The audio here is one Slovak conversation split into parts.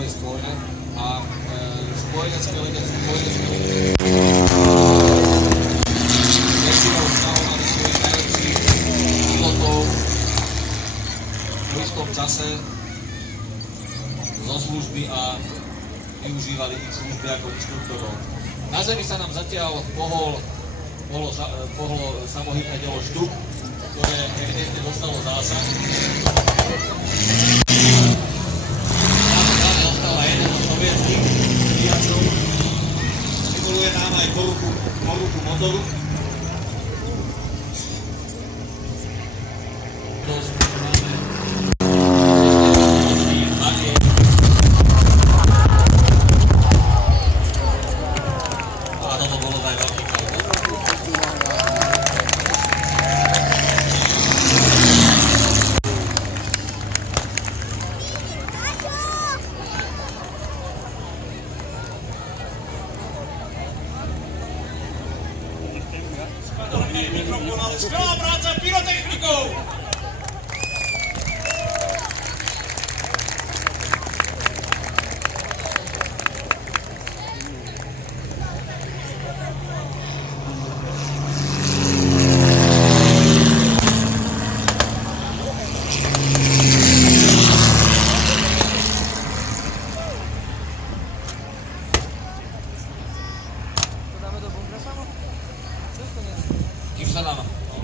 svojej skóre a spojenecké letectvo väčšinou stávali svojich najlepších pilotov v istom čase zo služby a využívali ich služby ako inštruktorov. Na Zemi sa nám zatiaľ pohlo samohybné dielo Štuk, ktoré evidentne dostalo zásah. Dostala jeden zo sovietských stíhačov. Simuluje nám aj poruchu motoru. Mikrofón, ale skvelá práca pyrotechnikov!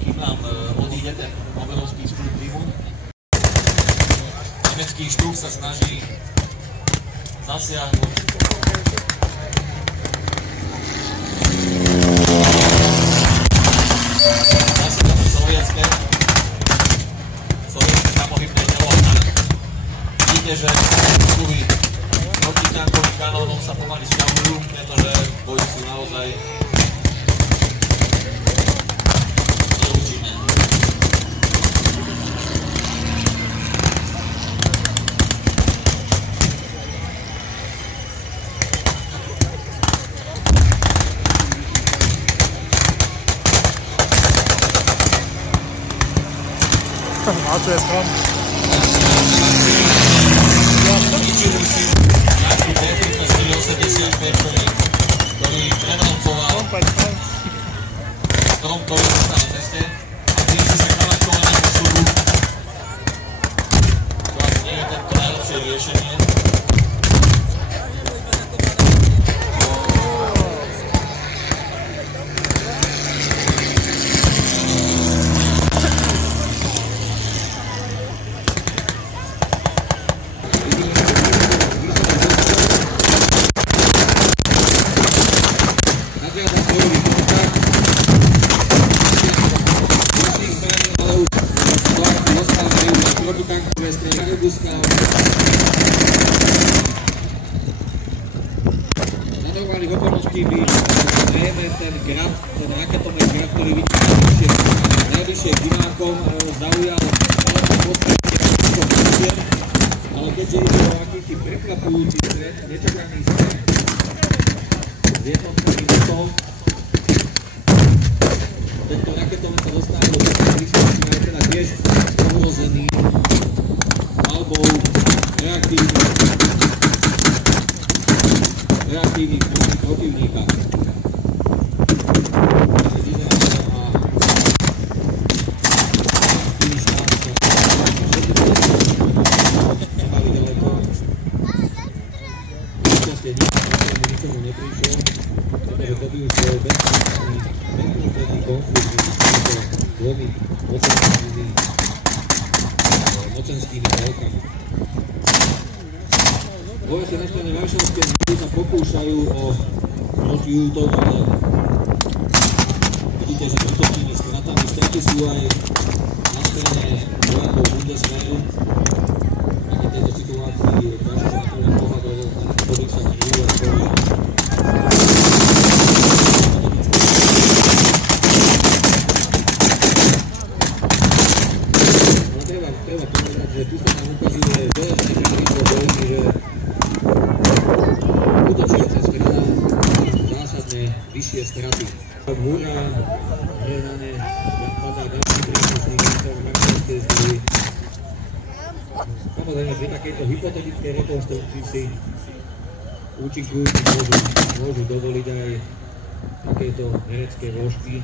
Kým nám odíde ten obrovský strúd dymu, nemecký Štuk sa snaží zasiahnuť sovietské samohybné dielo. Vidíte, že sluhy protitankových kanónov sa pomaly sťahujú, pretože boji sú naozaj Auto jest tam. ktorý prevalcoval strom, ktorý zostal na ceste a blíži sa k nalačovanému súdu. To asi nie je tento najlepšie riešenie. Na normálnych okolností by zrejme ten grad, ten raketový grad, ktorý vidíte najbližšie k divákom, zaujal ale keďže ide o akýsi prekvapujúci stret, nečakaný stret s jednotným minutom, tento raketomet sa dostáva do takého blízkosti, ale teda tiež ohrozený palbou reaktívnych protivníka. Nikomu neprišiel, pretože to by už bol bezprostredný konflikt medzi dvomi mocenskými veľkami. Vojaci na strane Varšavskej zmluvy sa pokúšajú o protiútok, ale vidíte, že útočnými stratami straty sú aj na strane vojakov Bundeswehru. A v tejto situácii ďalšie na pohľadov ktorých sa kryjú a bojujú. Treba povedať, že tu sa nám ukazuje veľmi rýchlo vojny, že útočujúca strana zásadne vyššie straty. Múra, hľadane, padá ďalší príslušník Varšavskej zmluvy. Samozrejme, pri takejto takéto hypotetické rekonštrukcii si účinkujúci môžu dovoliť aj takéto herecké vložky.